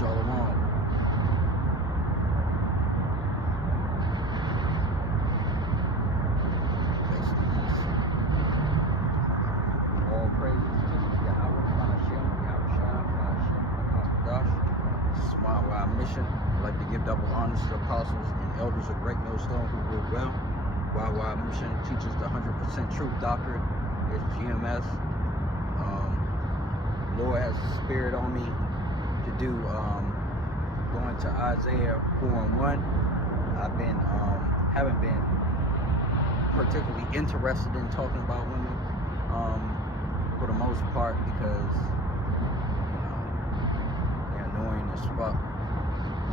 Shalom. All praises to Yahweh, Hashem, Yahushua, Hashem, Hakadosh. This is my y&ymission. I'd like to give double honors to the apostles and elders of Great Millstone who rule well. Y&ymission teaches the 100% truth doctrine. It's GMS. Lord has the spirit on me to do going to Isaiah 4:1. I've been haven't been particularly interested in talking about women for the most part because they're annoying as fuck,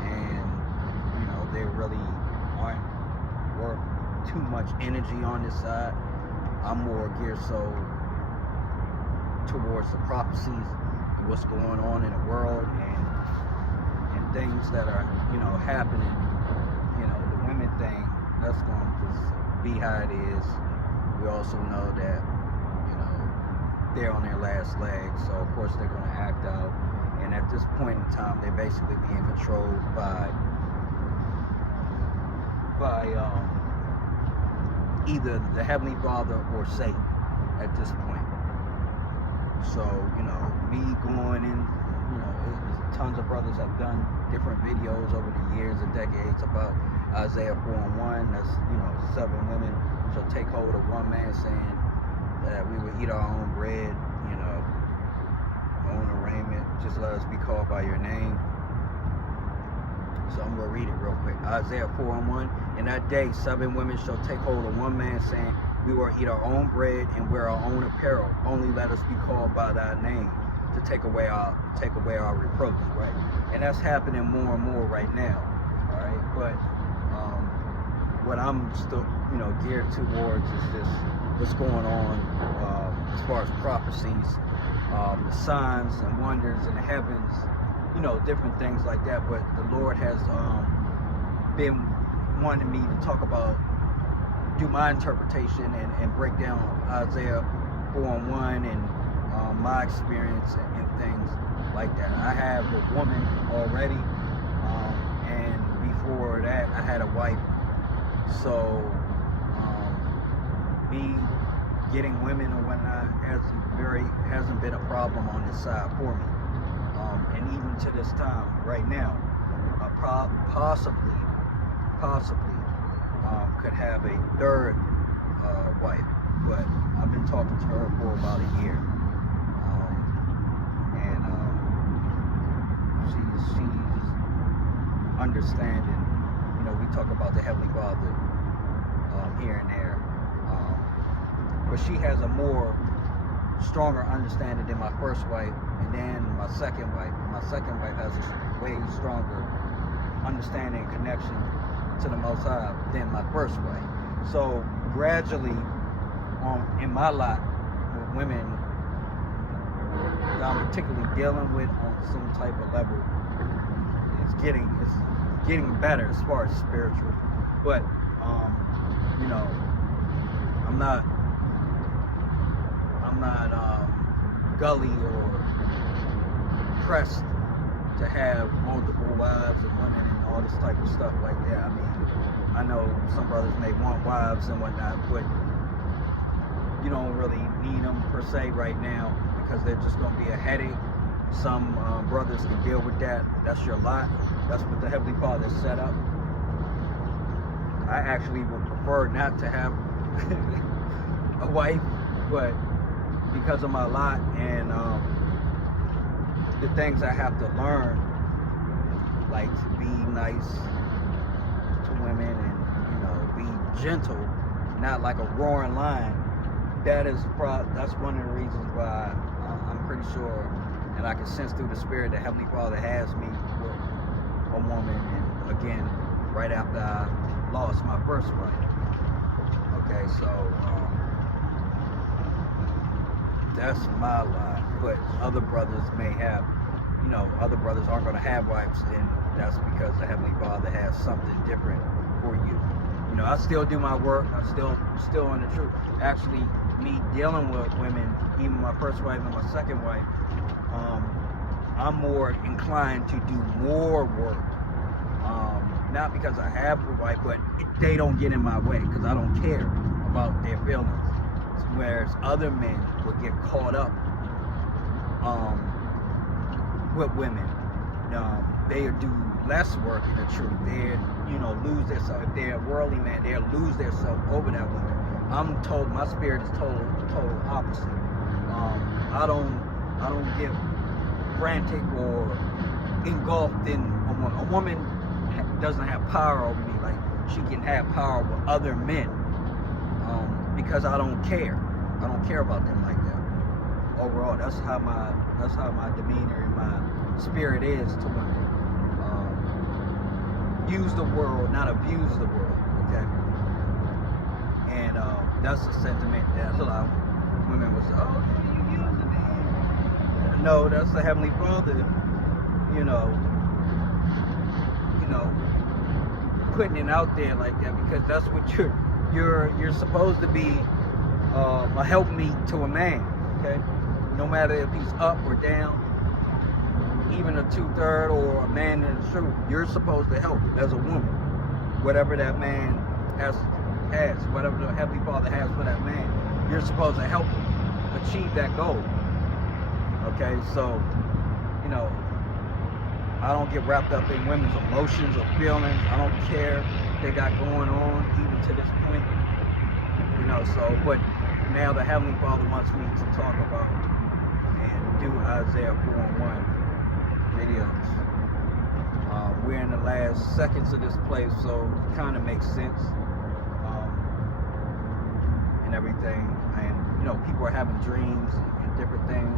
and they really aren't worth too much energy on this side. I'm more geared towards the prophecies and what's going on in the world and things that are happening. The women thing, that's going to just be how it is. We also know that they're on their last leg, so of course they're going to act out, and at this point in time they're basically being controlled by either the Heavenly Father or Satan at this point. So, me going in, tons of brothers have done different videos over the years and decades about Isaiah 4:1. That's, 7 women shall take hold of one man, saying that we will eat our own bread, own arraignment. Just let us be called by your name. So I'm going to read it real quick. Isaiah 4:1. In that day, 7 women shall take hold of one man, saying, we will eat our own bread and wear our own apparel. Only let us be called by thy name, to take away our reproaches, right? And that's happening more and more right now, all right? But what I'm still, geared towards is just what's going on as far as prophecies, the signs and wonders in the heavens, different things like that. But the Lord has been wanting me to talk about, do my interpretation and break down Isaiah 4:1 and my experience and things like that. I have a woman already, and before that I had a wife. So me getting women or whatnot hasn't been a problem on this side for me. And even to this time, right now, I possibly could have a third wife, but I've been talking to her for about a year, and she's understanding. We talk about the Heavenly Father here and there, but she has a stronger understanding than my first wife, and then my second wife. My second wife has a way stronger understanding and connection to the Most High than my first wife. So gradually, in my lot, with women that I'm particularly dealing with on some type of level, it's getting better as far as spiritual. But I'm not gully or pressed to have multiple wives and women and all this type of stuff like that. I mean, I know some brothers may want wives and whatnot, but you don't really need them per se right now because they're just going to be a headache. Some brothers can deal with that. That's your lot. That's what the Heavenly Father set up. I actually would prefer not to have a wife, but because of my lot and the things I have to learn, like to be nice to women and be gentle, not like a roaring lion. That's one of the reasons why I'm pretty sure, and I can sense through the spirit that Heavenly Father has me with a woman. And again, right after I lost my first wife. Okay, so that's my lot. But other brothers may have, other brothers aren't going to have wives, and that's because the Heavenly Father has something different for you. I still do my work. I'm still in the truth. Actually, me dealing with women, even my first wife and my second wife, I'm more inclined to do more work. Not because I have the right, but they don't get in my way because I don't care about their feelings. Whereas other men would get caught up with women. They do less work in the truth. They, lose their self. If they're a worldly man, they'll lose their self over that woman. I'm told my spirit is total opposite. I don't get frantic or engulfed in a woman. A woman doesn't have power over me like she can have power with other men, because I don't care. I don't care about them like that. Overall, that's how my demeanor and my spirit is to women. Use the world, not abuse the world. Okay, and that's the sentiment that a lot of women will say, "Oh, you using me?" No, that's the Heavenly Father. Putting it out there like that because that's what you're supposed to be, a helpmeet to a man. Okay, no matter if he's up or down, even a 2/3 or a man in the truth, you're supposed to help as a woman. Whatever that man has, whatever the Heavenly Father has for that man, you're supposed to help him achieve that goal. Okay, so I don't get wrapped up in women's emotions or feelings. I don't care what they got going on, even to this point. So, but now the Heavenly Father wants me to talk about and do Isaiah 4:1 videos. We're in the last seconds of this place, so it kind of makes sense, and everything. And people are having dreams and different things.